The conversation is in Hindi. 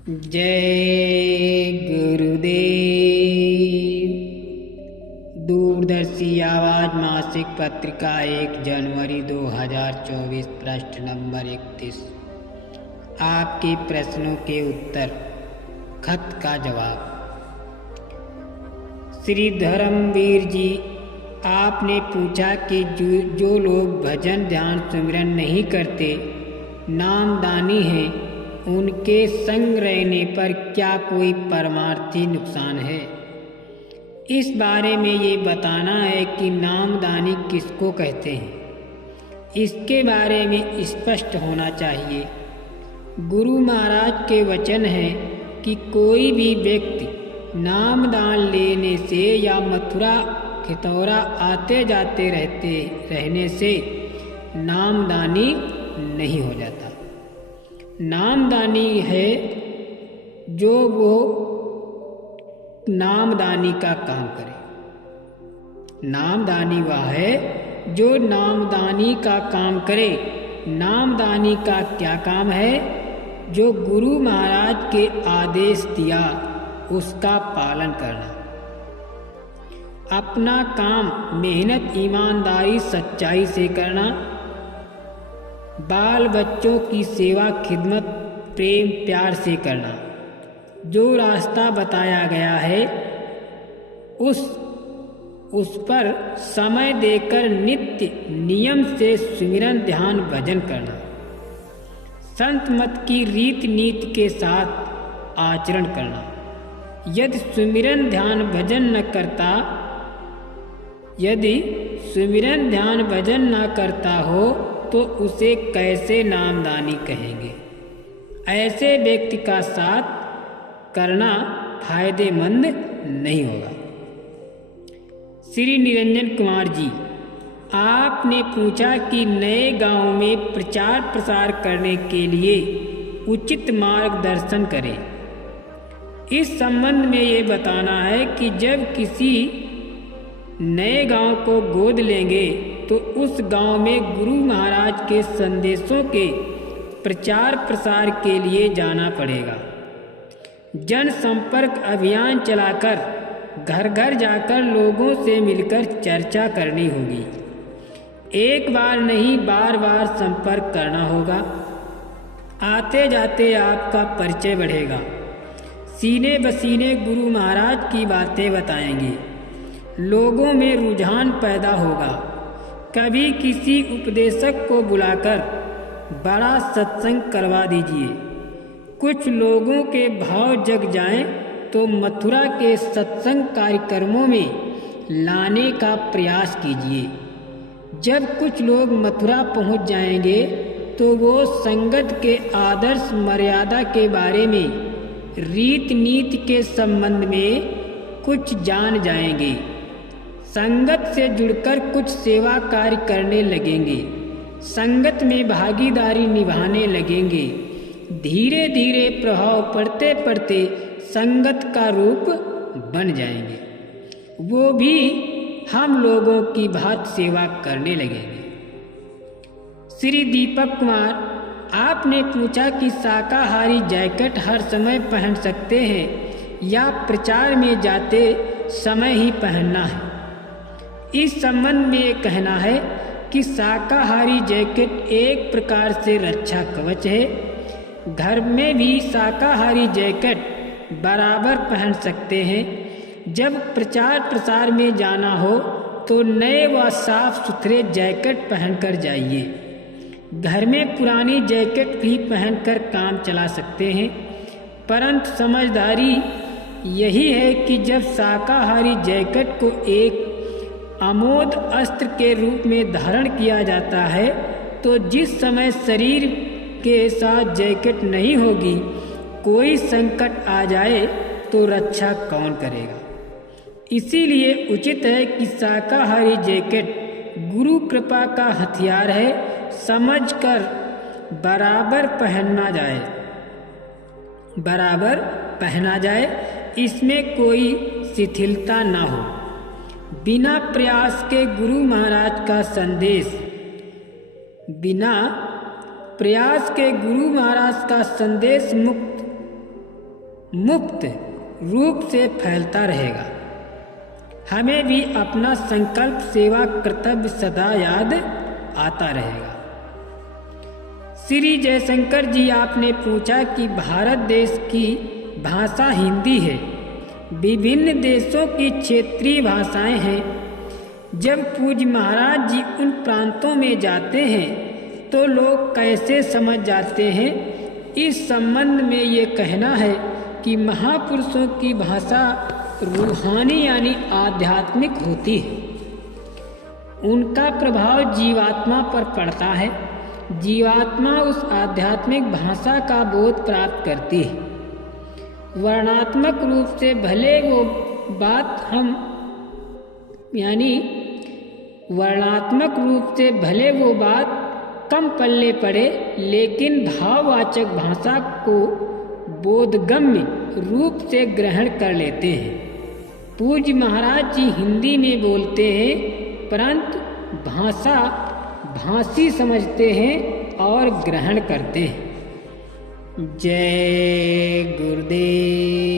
जय गुरुदेव। दूरदर्शी आवाज मासिक पत्रिका 1 जनवरी 2024 प्रश्न नंबर 31। आपके प्रश्नों के उत्तर, खत का जवाब। श्री धर्मवीर जी, आपने पूछा कि जो लोग भजन ध्यान सुमिरन नहीं करते, नामदानी हैं, उनके संग रहने पर क्या कोई परमार्थी नुकसान है? इस बारे में ये बताना है कि नामदानी किसको कहते हैं। इसके बारे में स्पष्ट होना चाहिए। गुरु महाराज के वचन है कि कोई भी व्यक्ति नामदान लेने से या मथुरा खितौरा आते जाते रहने से नामदानी नहीं हो जाता। नामदानी है जो वो नामदानी का काम करे। नामदानी वह है जो नामदानी का काम करे। नामदानी का क्या काम है? जो गुरु महाराज के आदेश दिया उसका पालन करना। अपना काम मेहनत ईमानदारी सच्चाई से करना। बाल बच्चों की सेवा खिदमत प्रेम प्यार से करना। जो रास्ता बताया गया है उस पर समय देकर नित्य नियम से सुमिरन ध्यान भजन करना। संत मत की रीत नीति के साथ आचरण करना। यदि सुमिरन ध्यान भजन न करता हो तो उसे कैसे नामदानी कहेंगे? ऐसे व्यक्ति का साथ करना फायदेमंद नहीं होगा। श्री निरंजन कुमार जी, आपने पूछा कि नए गांव में प्रचार प्रसार करने के लिए उचित मार्गदर्शन करें। इस संबंध में ये बताना है कि जब किसी नए गांव को गोद लेंगे तो उस गांव में गुरु महाराज के संदेशों के प्रचार प्रसार के लिए जाना पड़ेगा। जन संपर्क अभियान चलाकर घर घर जाकर लोगों से मिलकर चर्चा करनी होगी। एक बार नहीं बार बार संपर्क करना होगा। आते जाते आपका परिचय बढ़ेगा। सीने बसीने गुरु महाराज की बातें बताएंगे। लोगों में रुझान पैदा होगा। कभी किसी उपदेशक को बुलाकर बड़ा सत्संग करवा दीजिए। कुछ लोगों के भाव जग जाएं तो मथुरा के सत्संग कार्यक्रमों में लाने का प्रयास कीजिए। जब कुछ लोग मथुरा पहुंच जाएंगे तो वो संगत के आदर्श मर्यादा के बारे में, रीत नीति के संबंध में कुछ जान जाएंगे। संगत से जुड़कर कुछ सेवा कार्य करने लगेंगे। संगत में भागीदारी निभाने लगेंगे। धीरे धीरे प्रभाव पड़ते पड़ते संगत का रूप बन जाएंगे। वो भी हम लोगों की भांति सेवा करने लगेंगे। श्री दीपक कुमार, आपने पूछा कि शाकाहारी जैकेट हर समय पहन सकते हैं या प्रचार में जाते समय ही पहनना है। इस संबंध में ये कहना है कि शाकाहारी जैकेट एक प्रकार से रक्षा कवच है। घर में भी शाकाहारी जैकेट बराबर पहन सकते हैं। जब प्रचार प्रसार में जाना हो तो नए व साफ सुथरे जैकेट पहनकर जाइए। घर में पुरानी जैकेट भी पहनकर काम चला सकते हैं, परंतु समझदारी यही है कि जब शाकाहारी जैकेट को एक अमोद अस्त्र के रूप में धारण किया जाता है तो जिस समय शरीर के साथ जैकेट नहीं होगी, कोई संकट आ जाए तो रक्षा कौन करेगा? इसीलिए उचित है कि शाकाहारी जैकेट गुरु कृपा का हथियार है, समझकर बराबर पहना जाए। इसमें कोई शिथिलता ना हो। बिना प्रयास के गुरु महाराज का संदेश मुक्त मुक्त रूप से फैलता रहेगा। हमें भी अपना संकल्प सेवा कर्तव्य सदा याद आता रहेगा। श्री जयशंकर जी, आपने पूछा कि भारत देश की भाषा हिंदी है, विभिन्न देशों की क्षेत्रीय भाषाएं हैं। जब पूज्य महाराज जी उन प्रांतों में जाते हैं तो लोग कैसे समझ जाते हैं, इस संबंध में ये कहना है कि महापुरुषों की भाषा रूहानी यानी आध्यात्मिक होती है। उनका प्रभाव जीवात्मा पर पड़ता है। जीवात्मा उस आध्यात्मिक भाषा का बोध प्राप्त करती है। वर्णात्मक रूप से भले वो बात हम यानी वर्णात्मक रूप से भले वो बात कम पल्ले पड़े, लेकिन भाववाचक भाषा को बोधगम्य रूप से ग्रहण कर लेते हैं। पूज्य महाराज जी हिंदी में बोलते हैं, परंतु भाषा भाषी समझते हैं और ग्रहण करते हैं। जय गुरुदेव।